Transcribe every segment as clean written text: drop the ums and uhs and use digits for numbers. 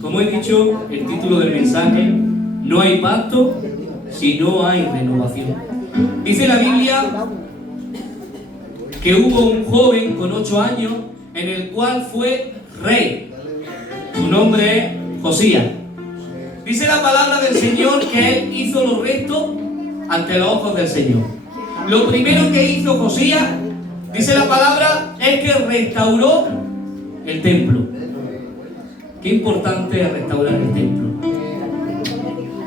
Como he dicho, el título del mensaje: no hay pacto si no hay renovación. Dice la Biblia que hubo un joven con 8 años en el cual fue rey. Su nombre es Josías. Dice la palabra del Señor que él hizo lo recto ante los ojos del Señor. Lo primero que hizo Josías, dice la palabra, es que restauró el templo. Qué importante es restaurar el templo.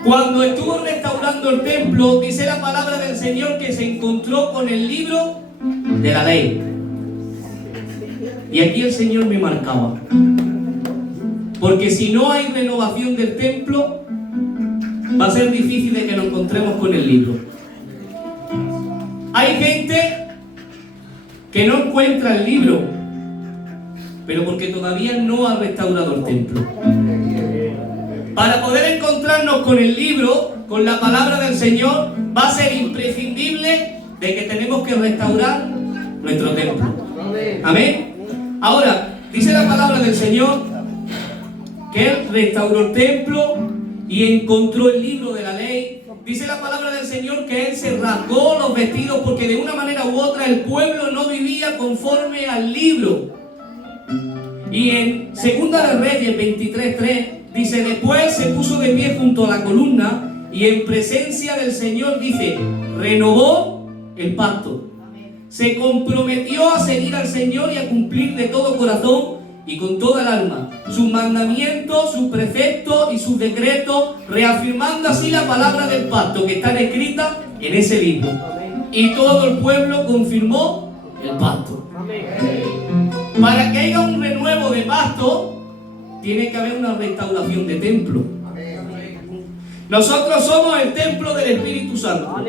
Cuando estuvo restaurando el templo, dice la palabra del Señor que se encontró con el libro de la ley. Y aquí el Señor me marcaba, porque si no hay renovación del templo, va a ser difícil de que nos encontremos con el libro. Hay gente que no encuentra el libro, pero porque todavía no ha restaurado el templo. Para poder encontrarnos con el libro, con la palabra del Señor, va a ser imprescindible de que tenemos que restaurar nuestro templo. Amén. Ahora, dice la palabra del Señor que él restauró el templo y encontró el libro de la ley. Dice la palabra del Señor que él se rasgó los vestidos porque de una manera u otra el pueblo no vivía conforme al libro. Y en 2 de Reyes 23:3 dice: después se puso de pie junto a la columna y en presencia del Señor, dice, renovó el pacto. Se comprometió a seguir al Señor y a cumplir de todo corazón y con toda el alma sus mandamientos, sus preceptos y sus decretos, reafirmando así la palabra del pacto que están escritas en ese libro. Y todo el pueblo confirmó el pacto. Para que haya un renuevo de pacto, tiene que haber una restauración de templo. Nosotros somos el templo del Espíritu Santo.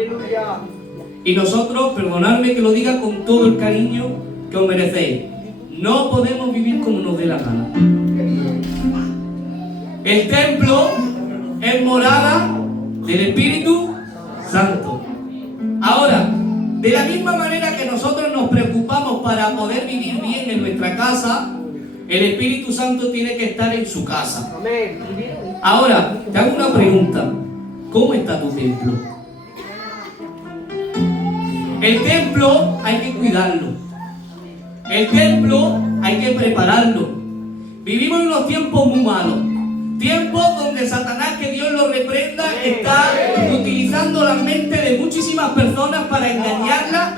Y nosotros, perdonadme que lo diga con todo el cariño que os merecéis, no podemos vivir como nos dé la gana. El templo es morada del Espíritu Santo. Ahora, de la misma manera que nosotros nos preocupamos para poder vivir bien en nuestra casa, el Espíritu Santo tiene que estar en su casa. Ahora, te hago una pregunta. ¿Cómo está tu templo? El templo hay que cuidarlo. El templo hay que prepararlo. Vivimos en unos tiempos muy malos. Tiempos donde Satanás, que Dios lo reprenda, está utilizando la mente de muchísimas personas para engañarlas,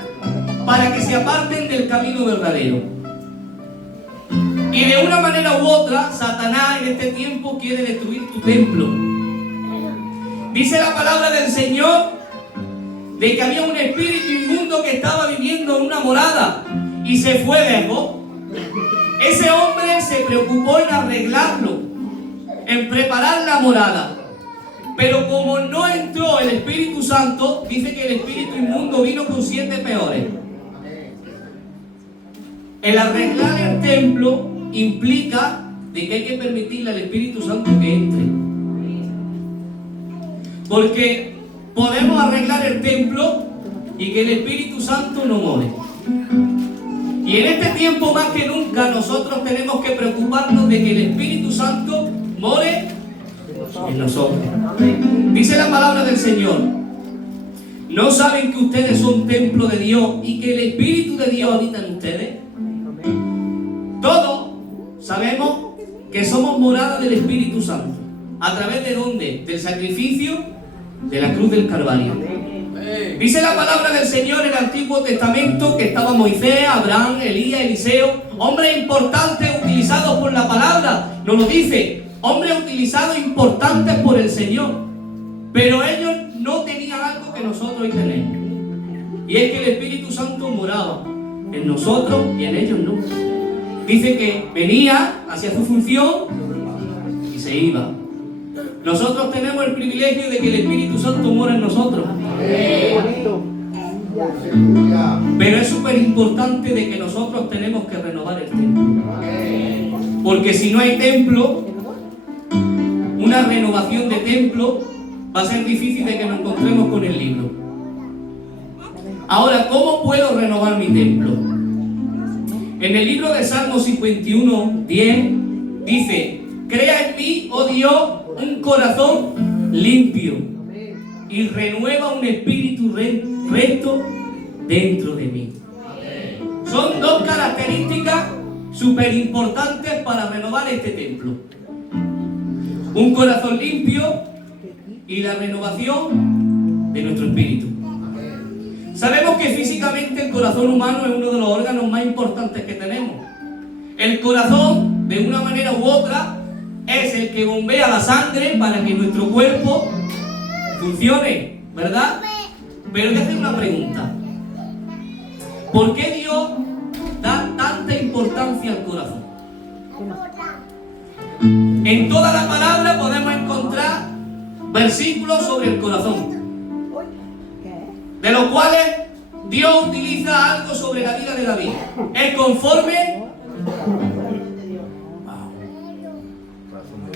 para que se aparten del camino verdadero. Y de una manera u otra, Satanás en este tiempo quiere destruir tu templo. Dice la palabra del Señor de que había un espíritu inmundo que estaba viviendo en una morada y se fue lejos. Ese hombre se preocupó en arreglarlo, en preparar la morada. Pero como no entró el Espíritu Santo, dice que el espíritu inmundo vino con 7 peores. El arreglar el templo implica de que hay que permitirle al Espíritu Santo que entre. Porque podemos arreglar el templo y que el Espíritu Santo no more. Y en este tiempo más que nunca nosotros tenemos que preocuparnos de que el Espíritu Santo more en nosotros. Dice la palabra del Señor: ¿no saben que ustedes son templo de Dios y que el Espíritu de Dios habita en ustedes? Todos sabemos que somos morada del Espíritu Santo. ¿A través de dónde? Del sacrificio de la cruz del Calvario. Dice la palabra del Señor en el Antiguo Testamento que estaba Moisés, Abraham, Elías, Eliseo, hombres importantes utilizados por la palabra. Nos lo dice, hombres utilizados importantes por el Señor. Pero ellos no tenían algo que nosotros hoy tenemos. Y es que el Espíritu Santo moraba en nosotros y en ellos no. Dice que venía, hacía su función y se iba. Nosotros tenemos el privilegio de que el Espíritu Santo mora en nosotros. Pero es súper importante de que nosotros tenemos que renovar el templo. Porque si no hay templo, una renovación de templo, va a ser difícil de que nos encontremos con el libro. Ahora, ¿cómo puedo renovar mi templo? En el libro de Salmos 51:10 dice: crea en mí, oh Dios, un corazón limpio y renueva un espíritu recto dentro de mí. Son dos características súper importantes para renovar este templo: un corazón limpio y la renovación de nuestro espíritu. Sabemos que físicamente el corazón humano es uno de los órganos más importantes que tenemos. El corazón, de una manera u otra, es el que bombea la sangre para que nuestro cuerpo funcione, ¿verdad? Pero te hace una pregunta: ¿por qué Dios da tanta importancia al corazón? En toda la palabra podemos encontrar versículos sobre el corazón, de los cuales Dios utiliza algo sobre la vida de David. Es conforme.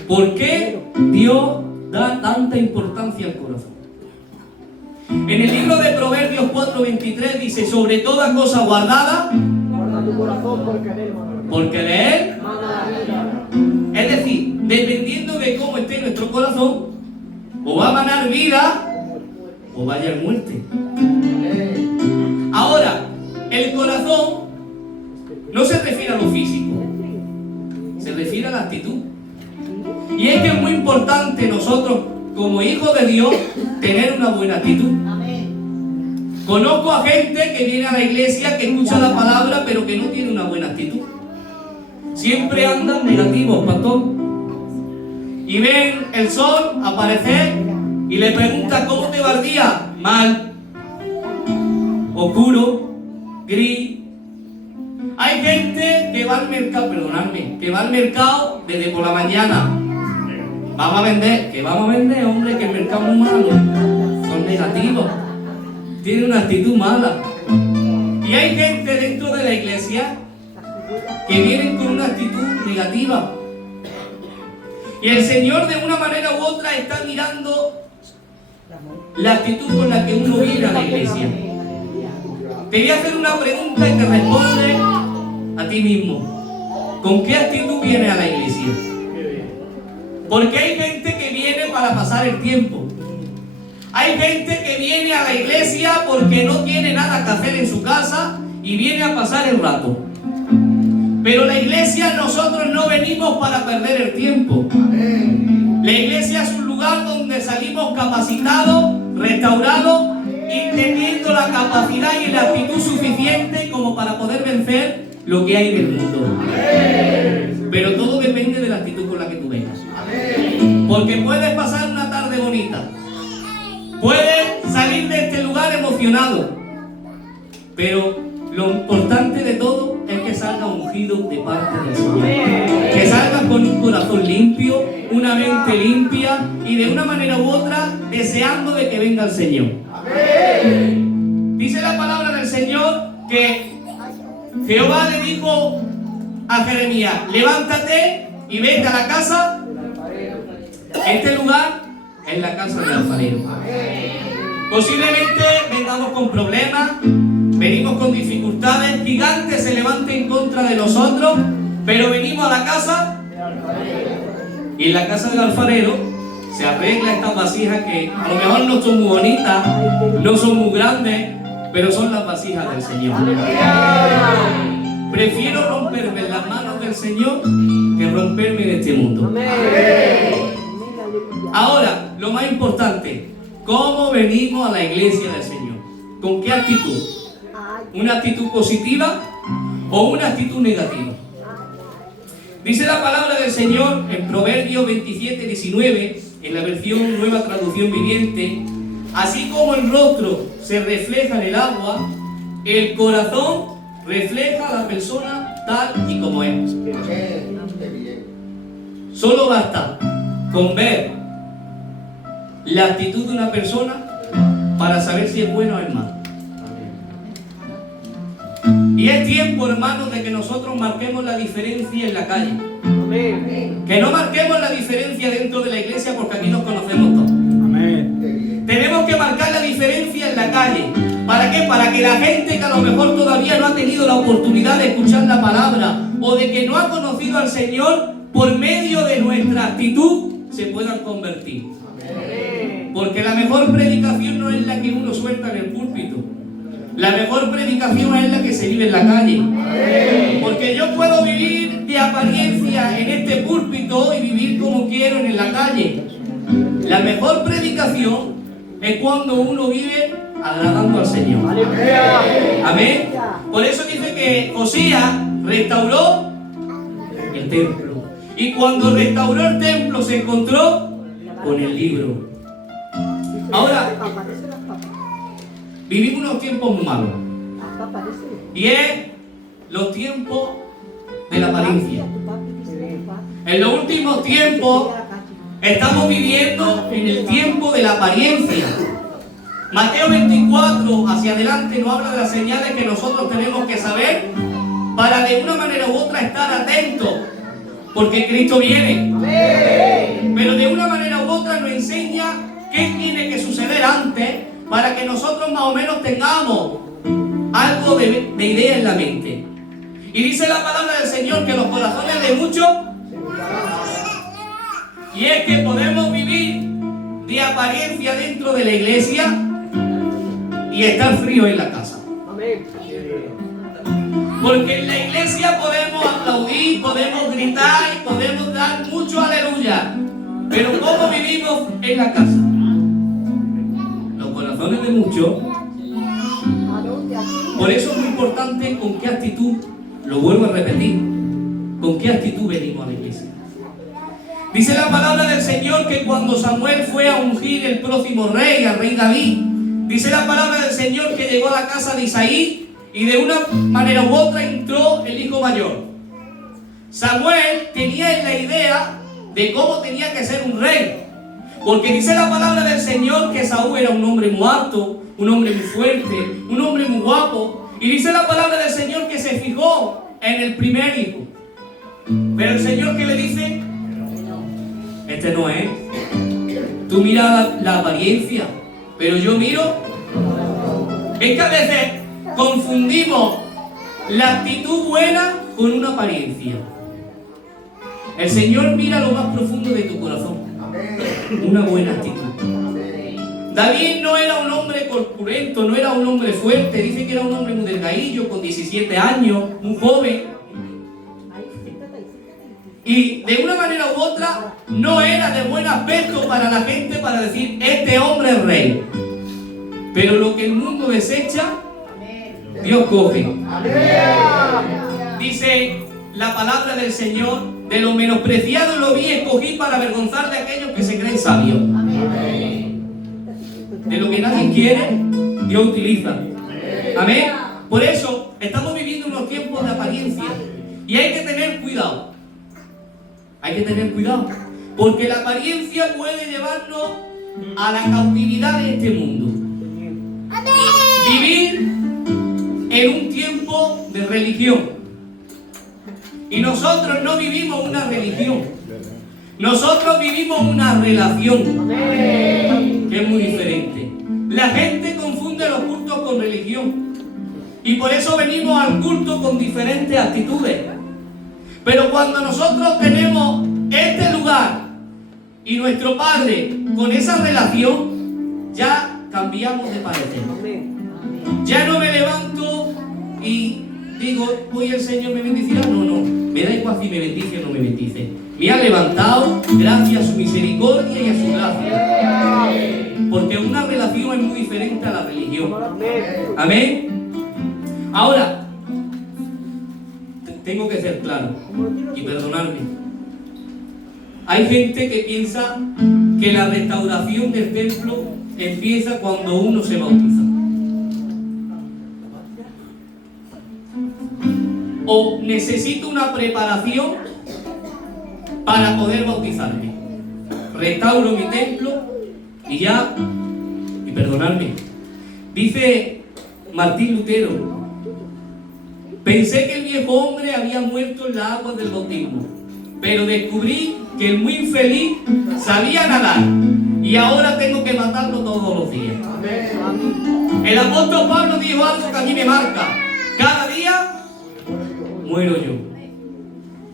¿Por qué Dios da tanta importancia al corazón? En el libro de Proverbios 4:23 dice: sobre toda cosa guardada, guarda tu corazón, porque de él mana la vida. Es decir, dependiendo de cómo esté nuestro corazón, o va a manar vida o va a hallar muerte. Ahora, el corazón no se refiere a lo físico, se refiere a la actitud. Y es que es muy importante nosotros, como hijos de Dios, tener una buena actitud. Conozco a gente que viene a la iglesia, que escucha la palabra, pero que no tiene una buena actitud. Siempre andan negativos, pastor. Y ven el sol aparecer y le preguntan: ¿cómo te va el día? Mal, oscuro, gris. Hay gente que va al mercado, perdonadme, que va al mercado desde por la mañana. Vamos a vender. ¿Qué vamos a vender, hombre? Que el mercado es malo. Son negativos. Tienen una actitud mala. Y hay gente dentro de la iglesia que vienen con una actitud negativa. Y el Señor, de una manera u otra, está mirando la actitud con la que uno viene a la iglesia. Te voy a hacer una pregunta y te responde a ti mismo: ¿con qué actitud vienes a la iglesia? Porque hay gente que viene para pasar el tiempo. Hay gente que viene a la iglesia porque no tiene nada que hacer en su casa y viene a pasar el rato. Pero la iglesia, nosotros no venimos para perder el tiempo. La iglesia es un lugar donde salimos capacitados, restaurados y teniendo la capacidad y la actitud suficiente como para poder vencer lo que hay en el mundo. Pero todo depende de la actitud con la que tú vengas. Porque puedes pasar una tarde bonita, puedes salir de este lugar emocionado, pero lo importante de todo es que salgas ungido de parte del Señor. Que salgas con un corazón limpio, una mente limpia y de una manera u otra deseando de que venga el Señor. Dice la palabra del Señor que Jehová le dijo a Jeremías: levántate y vete a la casa. Este lugar es la casa del alfarero. Posiblemente vengamos con problemas, venimos con dificultades, gigantes se levanten en contra de nosotros, pero venimos a la casa y en la casa del alfarero se arregla estas vasijas que a lo mejor no son muy bonitas, no son muy grandes, pero son las vasijas del Señor. Prefiero romperme en las manos del Señor que romperme en este mundo. Ahora, lo más importante: ¿cómo venimos a la iglesia del Señor? ¿Con qué actitud? ¿Una actitud positiva o una actitud negativa? Dice la palabra del Señor en Proverbios 27:19, en la versión Nueva Traducción Viviente: así como el rostro se refleja en el agua, el corazón refleja a la persona tal y como es. Solo basta con ver la actitud de una persona para saber si es bueno o es malo. Y es tiempo, hermanos, de que nosotros marquemos la diferencia en la calle. Que no marquemos la diferencia dentro de la iglesia, porque aquí nos conocemos todos. Tenemos que marcar la diferencia en la calle. ¿Para qué? Para que la gente que a lo mejor todavía no ha tenido la oportunidad de escuchar la palabra o de que no ha conocido al Señor por medio de nuestra actitud, se puedan convertir. Porque la mejor predicación no es la que uno suelta en el púlpito. La mejor predicación es la que se vive en la calle. Porque yo puedo vivir de apariencia en este púlpito y vivir como quiero en la calle. La mejor predicación es cuando uno vive agradando al Señor. Amén. Por eso dice que Josías restauró el templo. Y cuando restauró el templo se encontró con el libro. Ahora, vivimos unos tiempos muy malos. Y es los tiempos de la apariencia. En los últimos tiempos estamos viviendo en el tiempo de la apariencia. Mateo 24 hacia adelante nos habla de las señales que nosotros tenemos que saber para de una manera u otra estar atentos, porque Cristo viene. Pero de una manera u otra nos enseña qué tiene que suceder antes para que nosotros más o menos tengamos algo de idea en la mente. Y dice la palabra del Señor que los corazones de muchos, y es que podemos vivir de apariencia dentro de la iglesia y estar frío en la casa. Porque en la iglesia podemos aplaudir, podemos gritar y podemos dar mucho aleluya. Pero ¿cómo vivimos en la casa? Los corazones de muchos. Por eso es muy importante con qué actitud, lo vuelvo a repetir, con qué actitud venimos a la iglesia. Dice la palabra del Señor que cuando Samuel fue a ungir el próximo rey, al rey David, dice la palabra del Señor que llegó a la casa de Isaí y de una manera u otra entró el hijo mayor. Samuel tenía la idea de cómo tenía que ser un rey, porque dice la palabra del Señor que Saúl era un hombre muy alto, un hombre muy fuerte, un hombre muy guapo, y dice la palabra del Señor que se fijó en el primer hijo. Pero el Señor, ¿qué le dice? Este no es. Tú miras la apariencia, pero yo miro. Es que a veces confundimos la actitud buena con una apariencia. El Señor mira lo más profundo de tu corazón. Una buena actitud. David no era un hombre corpulento, no era un hombre fuerte. Dice que era un hombre muy delgadillo, con 17 años, un joven. Y de una manera u otra no era de buen aspecto para la gente para decir, este hombre es rey. Pero lo que el mundo desecha, Dios coge. Dice la palabra del Señor, de lo menospreciado lo vi, escogí para avergonzar de aquellos que se creen sabios. De lo que nadie quiere, Dios utiliza. Amén. Por eso estamos viviendo unos tiempos de apariencia y hay que tener cuidado. Hay que tener cuidado, porque la apariencia puede llevarnos a la cautividad de este mundo. Vivir en un tiempo de religión. Y nosotros no vivimos una religión. Nosotros vivimos una relación, que es muy diferente. La gente confunde los cultos con religión. Y por eso venimos al culto con diferentes actitudes. Pero cuando nosotros tenemos este lugar y nuestro Padre con esa relación, ya cambiamos de parecer. Ya no me levanto y digo, hoy el Señor me bendecirá. No, me da igual si me bendice o no me bendice. Me ha levantado gracias a su misericordia y a su gracia. Porque una relación es muy diferente a la religión. Amén. Ahora, tengo que ser claro y perdonarme. Hay gente que piensa que la restauración del templo empieza cuando uno se bautiza. O necesito una preparación para poder bautizarme. Restauro mi templo y ya, y perdonadme. Dice Martín Lutero, pensé que el viejo hombre había muerto en las aguas del bautismo, pero descubrí que el muy infeliz sabía nadar y ahora tengo que matarlo todos los días. El apóstol Pablo dijo algo que a mí me marca: cada día muero yo.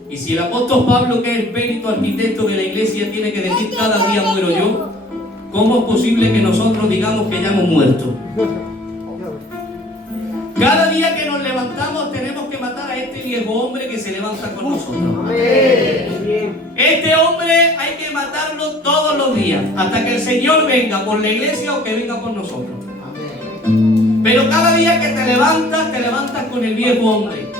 Y si el apóstol Pablo, que es el perito arquitecto de la iglesia, tiene que decir cada día muero yo, ¿cómo es posible que nosotros digamos que ya hemos muerto? Cada día que nos levantamos tenemos que matar a este viejo hombre que se levanta con nosotros. Este hombre hay que matarlo todos los días, hasta que el Señor venga por la iglesia o que venga por nosotros. Pero cada día que te levantas con el viejo hombre,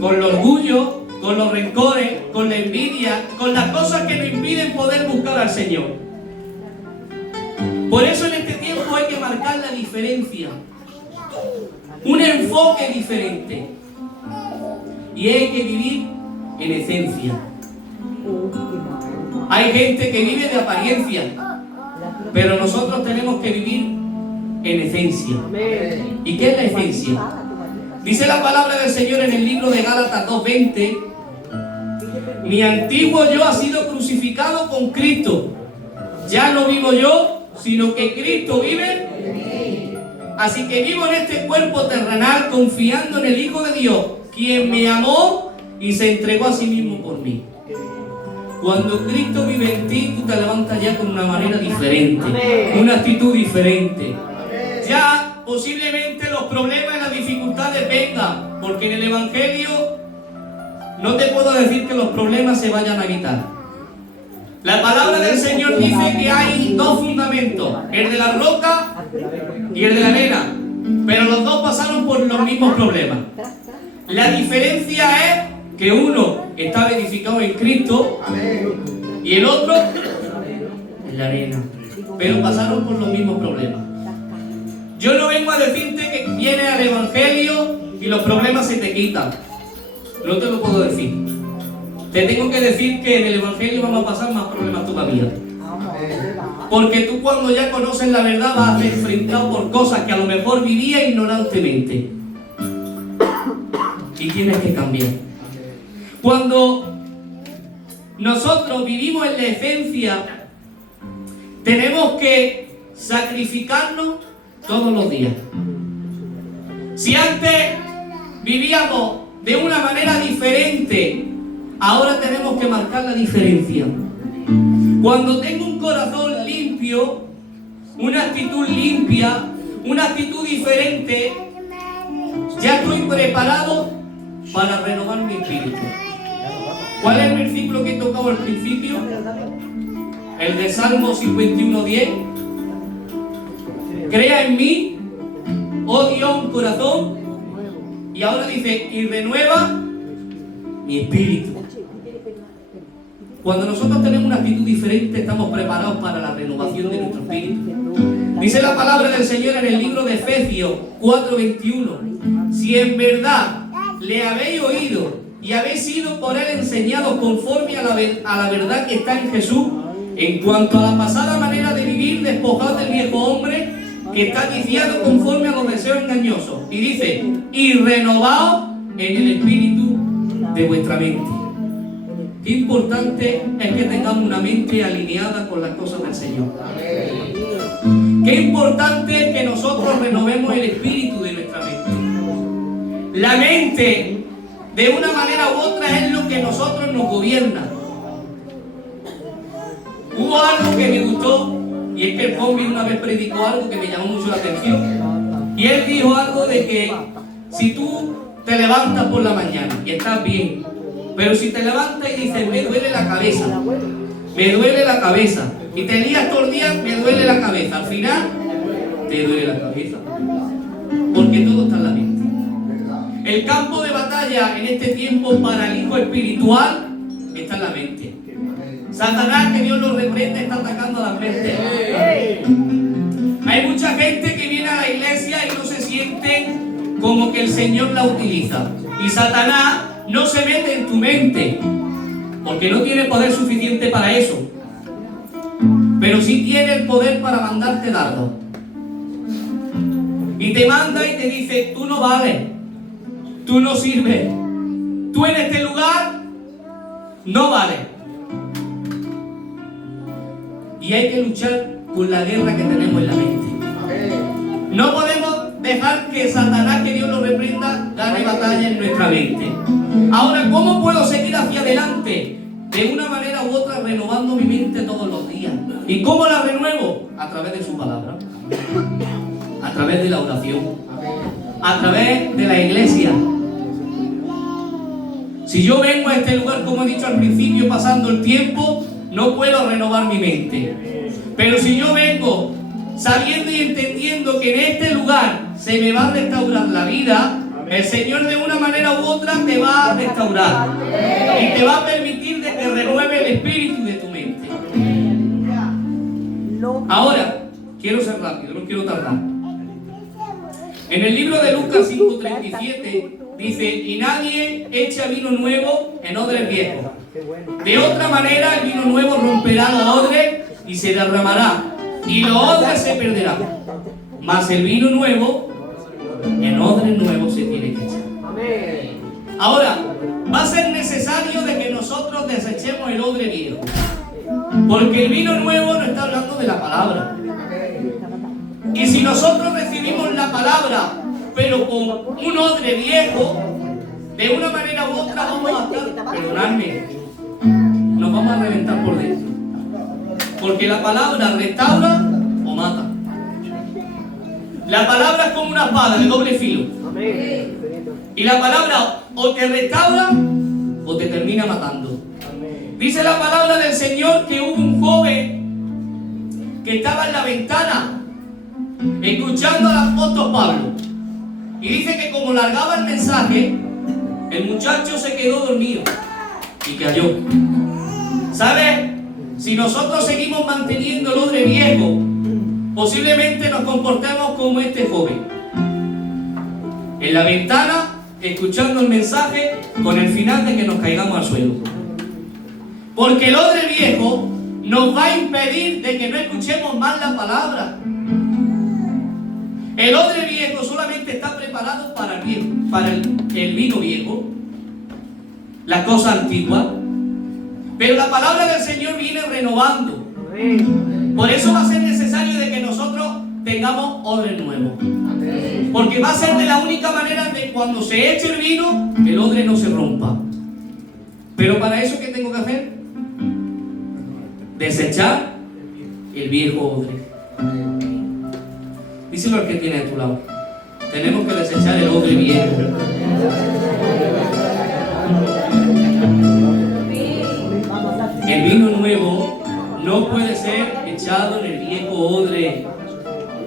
con el orgullo, con los rencores, con la envidia, con las cosas que nos impiden poder buscar al Señor. Por eso en este tiempo hay que marcar la diferencia, un enfoque diferente, y hay que vivir en esencia. Hay gente que vive de apariencia, pero nosotros tenemos que vivir en esencia. ¿Y qué es la esencia? Dice la palabra del Señor en el libro de Gálatas 2:20: mi antiguo yo ha sido crucificado con Cristo. Ya no vivo yo, sino que Cristo vive. Así que vivo en este cuerpo terrenal confiando en el Hijo de Dios, quien me amó y se entregó a sí mismo por mí. Cuando Cristo vive en ti, tú te levantas ya con una manera diferente, una actitud diferente. Ya posiblemente los problemas y las dificultades vengan, porque en el Evangelio no te puedo decir que los problemas se vayan a quitar. La palabra del Señor dice que hay dos fundamentos, el de la roca y el de la arena, pero los dos pasaron por los mismos problemas. La diferencia es que uno estaba edificado en Cristo y el otro en la arena, pero pasaron por los mismos problemas. Yo no vengo a decirte que vienes al Evangelio y los problemas se te quitan. No te lo puedo decir. Te tengo que decir que en el Evangelio vamos a pasar más problemas todavía. Porque tú, cuando ya conoces la verdad, vas a ser enfrentado por cosas que a lo mejor vivías ignorantemente. Y tienes que cambiar. Cuando nosotros vivimos en la esencia, tenemos que sacrificarnos todos los días. Si antes vivíamos de una manera diferente, ahora tenemos que marcar la diferencia. Cuando tengo un corazón limpio, una actitud limpia, una actitud diferente, ya estoy preparado para renovar mi espíritu. ¿Cuál es el versículo que he tocado al principio? El de Salmo 51:10. Crea en mí, oh Dios, un corazón. Y ahora dice, y renueva mi espíritu. Cuando nosotros tenemos una actitud diferente, estamos preparados para la renovación de nuestro espíritu. Dice la palabra del Señor en el libro de Efesios 4:21: si en verdad le habéis oído y habéis sido por él enseñados conforme a la verdad que está en Jesús, en cuanto a la pasada manera de vivir, despojad del viejo hombre que está viciado conforme a los deseos engañosos. Y dice, y renovaos en el espíritu de vuestra mente. Qué importante es que tengamos una mente alineada con las cosas del Señor. Qué importante es que nosotros renovemos el espíritu de nuestra mente. La mente, de una manera u otra, es lo que nosotros nos gobierna. Hubo algo que me gustó, y es que el Pombi una vez predicó algo que me llamó mucho la atención. Y él dijo algo de que si tú te levantas por la mañana y estás bien, pero si te levantas y dices, me duele la cabeza, y te lías todo el día, me duele la cabeza, al final te duele la cabeza, porque todo está en la mente. El campo de batalla en este tiempo para el hijo espiritual está en la mente. Satanás, que Dios lo reprende, está atacando a las mentes. Hay mucha gente que viene a la iglesia y no se siente como que el Señor la utiliza. Y Satanás no se mete en tu mente, porque no tiene poder suficiente para eso. Pero sí tiene el poder para mandarte dardos. Y te manda y te dice, tú no vales, tú no sirves, tú en este lugar no vales. Y hay que luchar con la guerra que tenemos en la mente. No podemos dejar que Satanás, que Dios lo reprenda, gane batalla en nuestra mente. Ahora, ¿cómo puedo seguir hacia adelante? De una manera u otra, renovando mi mente todos los días. ¿Y cómo la renuevo? A través de su palabra, a través de la oración, a través de la iglesia. Si yo vengo a este lugar, como he dicho al principio, pasando el tiempo, no puedo renovar mi mente. Pero si yo vengo sabiendo y entendiendo que en este lugar se me va a restaurar la vida, el Señor de una manera u otra te va a restaurar y te va a permitir de que renueve el espíritu de tu mente. Ahora, quiero ser rápido, no quiero tardar. En el libro de Lucas 5:37 dice: y nadie echa vino nuevo en odres viejos. De otra manera el vino nuevo romperá los odres y se derramará, y los odres se perderán. Mas el vino nuevo en odres nuevos se tiene que echar. Ahora, va a ser necesario de que nosotros desechemos el odre viejo, porque el vino nuevo no está hablando de la palabra. Y si nosotros recibimos la palabra, pero con un odre viejo, de una manera u otra vamos a estar, perdonadme, nos vamos a reventar por dentro. Porque la palabra restaura o mata. La palabra es como una espada de doble filo. Y la palabra o te restaura o te termina matando. Dice la palabra del Señor que hubo un joven que estaba en la ventana escuchando al apóstol Pablo. Y dice que como largaba el mensaje, el muchacho se quedó dormido y cayó. ¿Sabes? Si nosotros seguimos manteniendo el odre viejo, posiblemente nos comportemos como este joven. En la ventana, escuchando el mensaje, con el final de que nos caigamos al suelo. Porque el odre viejo nos va a impedir de que no escuchemos más la palabra. El odre viejo solamente está preparado para el vino viejo, la cosa antigua. Pero la palabra del Señor viene renovando. Por eso va a ser necesario de que nosotros tengamos odre nuevo. Porque va a ser de la única manera de cuando se eche el vino, el odre no se rompa. Pero para eso, ¿qué tengo que hacer? Desechar el viejo odre. Díselo al que tiene a tu lado. Tenemos que desechar el odre viejo. El vino nuevo no puede ser echado en el viejo odre.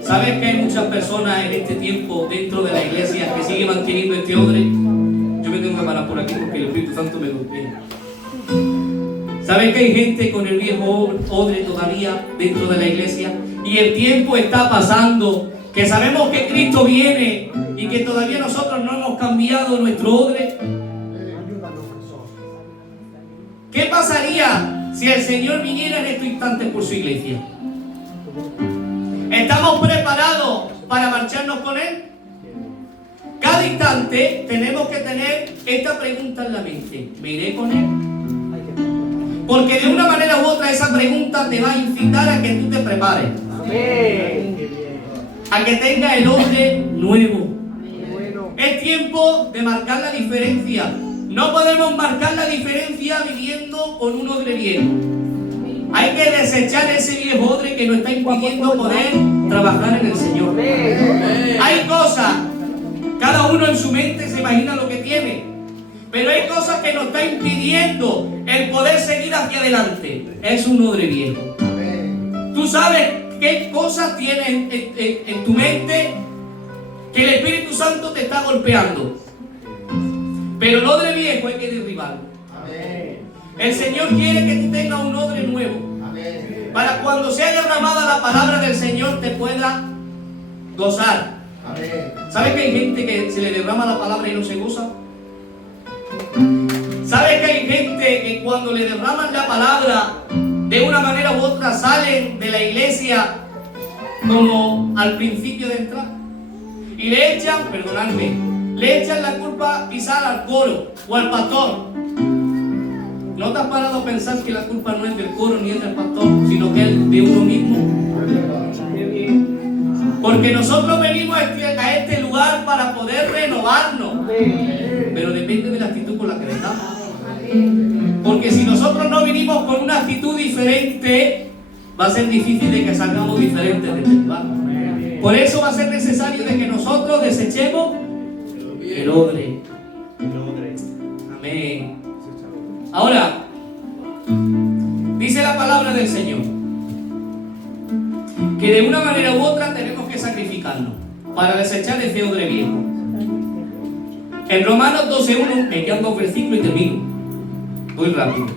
¿Sabes que hay muchas personas en este tiempo dentro de la iglesia que siguen manteniendo este odre? Yo me tengo que parar por aquí porque el Espíritu Santo me golpea. ¿Sabes que hay gente con el viejo odre todavía dentro de la iglesia? Y el tiempo está pasando, que sabemos que Cristo viene y que todavía nosotros no hemos cambiado nuestro odre. ¿Qué pasaría si el Señor viniera en estos instantes por su iglesia? ¿Estamos preparados para marcharnos con Él? Cada instante tenemos que tener esta pregunta en la mente: ¿me iré con Él? Porque de una manera u otra esa pregunta te va a incitar a que tú te prepares. A que tengas el odre nuevo. Es tiempo de marcar la diferencia. No podemos marcar la diferencia viviendo con un odre viejo. Hay que desechar ese viejo odre que nos está impidiendo poder trabajar en el Señor. Hay cosas, cada uno en su mente se imagina lo que tiene, pero hay cosas que nos está impidiendo el poder seguir hacia adelante. Es un odre viejo. Tú sabes qué cosas tienes en tu mente que el Espíritu Santo te está golpeando. Pero el odre viejo hay que derribarlo. El Señor quiere que tú tengas un odre nuevo. Para cuando sea derramada la palabra del Señor te pueda gozar. ¿Sabes que hay gente que se le derrama la palabra y no se goza? ¿Sabes que hay gente que cuando le derraman la palabra de una manera u otra salen de la iglesia como al principio de entrar? Y le echan, perdonadme, le echan la culpa quizás al coro o al pastor. ¿No te has parado a pensar que la culpa no es del coro ni es del pastor, sino que es de uno mismo? Porque nosotros venimos a este lugar para poder renovarnos. Pero depende de la actitud con la que vengamos. Porque si nosotros no vinimos con una actitud diferente, va a ser difícil de que salgamos diferentes de este lugar. Por eso va a ser necesario de que nosotros desechemos el odre. Amén. Ahora, dice la palabra del Señor que de una manera u otra tenemos que sacrificarnos para desechar ese odre viejo. En Romanos 12:1, me quedan 2 versículos y termino. Voy rápido.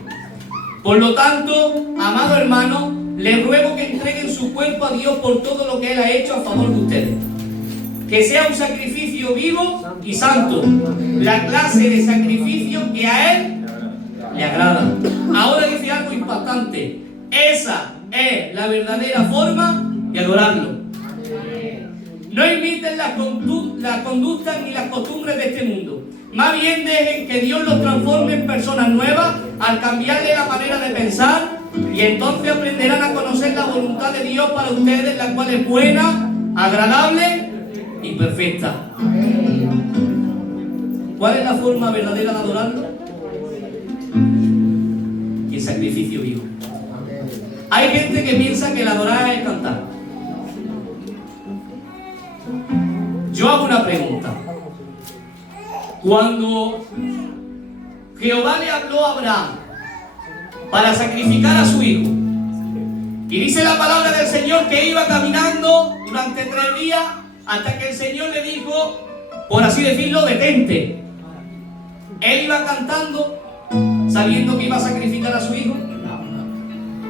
Por lo tanto, amado hermano, les ruego que entreguen su cuerpo a Dios por todo lo que Él ha hecho a favor de ustedes. Que sea un sacrificio vivo y santo, la clase de sacrificio que a Él le agrada. Ahora dice algo impactante. Esa es la verdadera forma de adorarlo. No imiten las conductas ni las costumbres de este mundo. Más bien dejen que Dios los transforme en personas nuevas al cambiarle la manera de pensar, y entonces aprenderán a conocer la voluntad de Dios para ustedes, la cual es buena, agradable y perfecta. ¿Cuál es la forma verdadera de adorarlo? El sacrificio vivo. Hay gente que piensa que el adorar es cantar. Yo hago una pregunta. Cuando Jehová le habló a Abraham para sacrificar a su hijo, y dice la palabra del Señor que iba caminando durante 3 días hasta que el Señor le dijo, por así decirlo, detente. Él iba cantando sabiendo que iba a sacrificar a su hijo.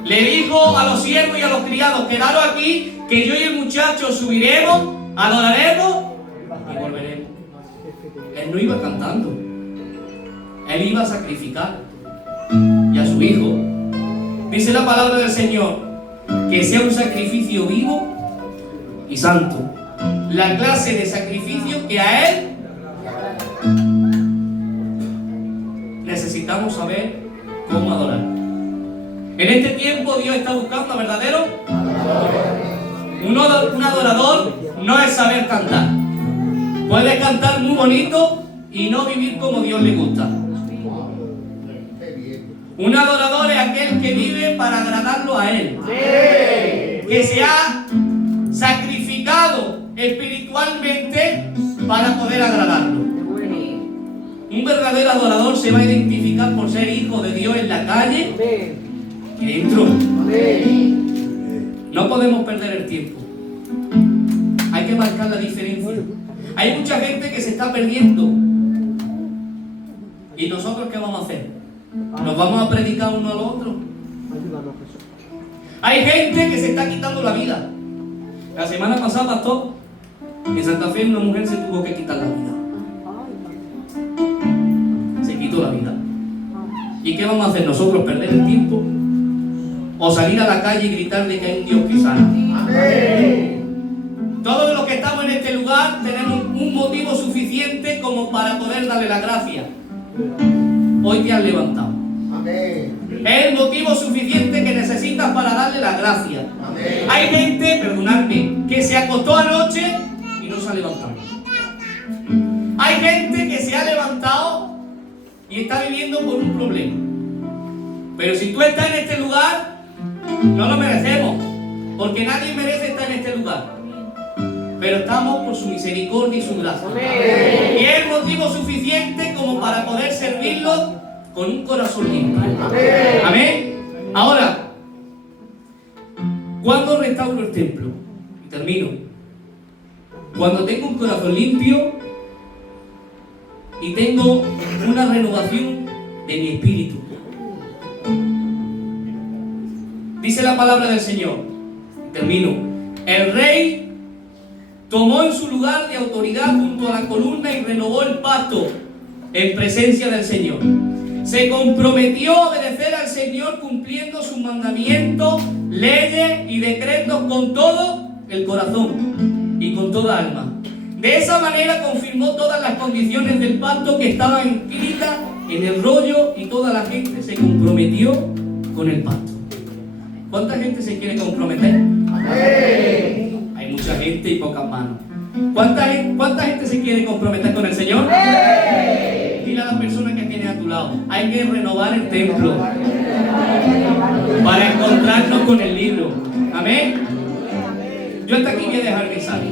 Le dijo a los siervos y a los criados, quedaros aquí, que yo y el muchacho subiremos, adoraremos y volveremos. Él no iba cantando, él iba a sacrificar y a su hijo. Dice la palabra del Señor que sea un sacrificio vivo y santo, la clase de sacrificio que a Él necesitamos saber cómo adorar. En este tiempo Dios está buscando a verdaderos adoradores. Un adorador no es saber cantar. Puede cantar muy bonito y no vivir como Dios le gusta. Un adorador es aquel que vive para agradarlo a Él. Que se ha sacrificado espiritualmente para poder agradarlo. Un verdadero adorador se va a identificar por ser hijo de Dios en la calle y dentro. No podemos perder el tiempo. Hay que marcar la diferencia. Hay mucha gente que se está perdiendo. ¿Y nosotros qué vamos a hacer? ¿Nos vamos a predicar uno al otro? Hay gente que se está quitando la vida. La semana pasada, pastor, en Santa Fe una mujer se tuvo que quitar la vida. Se quitó la vida. ¿Y qué vamos a hacer nosotros? ¿Perder el tiempo? ¿O salir a la calle y gritarle que hay un Dios que sana? Amén. Todos los que estamos en este lugar tenemos un motivo suficiente como para poder darle la gracia. Hoy te has levantado. Amén. Es el motivo suficiente que necesitas para darle la gracia. Amén. Hay gente, perdonadme, que se acostó anoche y no se ha levantado. Hay gente que se ha levantado y está viviendo por un problema. Pero si tú estás en este lugar, no lo merecemos, porque nadie merece estar en este lugar. Pero estamos por su misericordia y su gracia. Amén. Y es el motivo suficiente como para poder servirlo con un corazón limpio. Amén. Amén. Ahora, ¿cuándo restauro el templo? Y termino. Cuando tengo un corazón limpio y tengo una renovación de mi espíritu. Dice la palabra del Señor. Termino. El rey tomó en su lugar de autoridad junto a la columna y renovó el pacto en presencia del Señor. Se comprometió a obedecer al Señor cumpliendo sus mandamientos, leyes y decretos con todo el corazón y con toda alma. De esa manera confirmó todas las condiciones del pacto que estaban escritas en el rollo y toda la gente se comprometió con el pacto. ¿Cuánta gente se quiere comprometer? ¡Amén! Hay mucha gente y pocas manos. ¿Cuánta gente se quiere comprometer con el Señor? Dile a la persona que tienes a tu lado, hay que renovar el templo para encontrarnos con el libro. Amén. Yo hasta aquí voy a dejar el mensaje,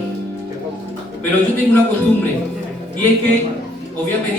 pero yo tengo una costumbre, y es que os voy a pedir